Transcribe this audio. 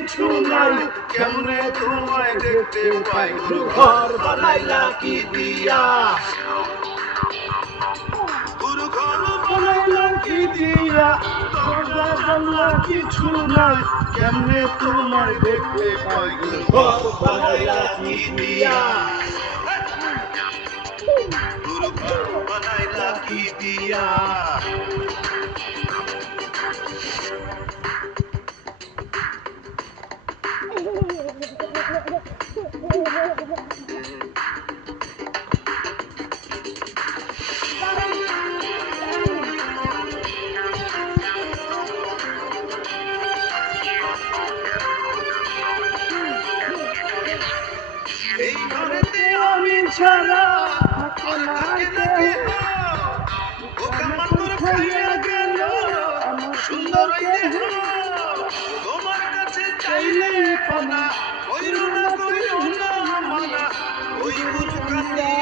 কিছু নাই, কেমনে তোমায় দেখতে পাই, ঘর বানাইলা কি দিয়া, গুরু ঘর বানাইলা কি দিয়া, দরজা জানলা কিছু নাই, কেমনে তোমায় দেখতে পাই, ঘর বানাইলা কি দিয়া, গুরু ঘর বানাইলা কি দিয়া। এই ঘরেতে আমি ছাড়া আর থাকে না কেহ, বোকা মাতুর খাইয়া গেল সুন্দর ওই দেহ, তোমার কাছে চাইলে পানা, কইরো না মানা, ওই গুরু কান্দিয়া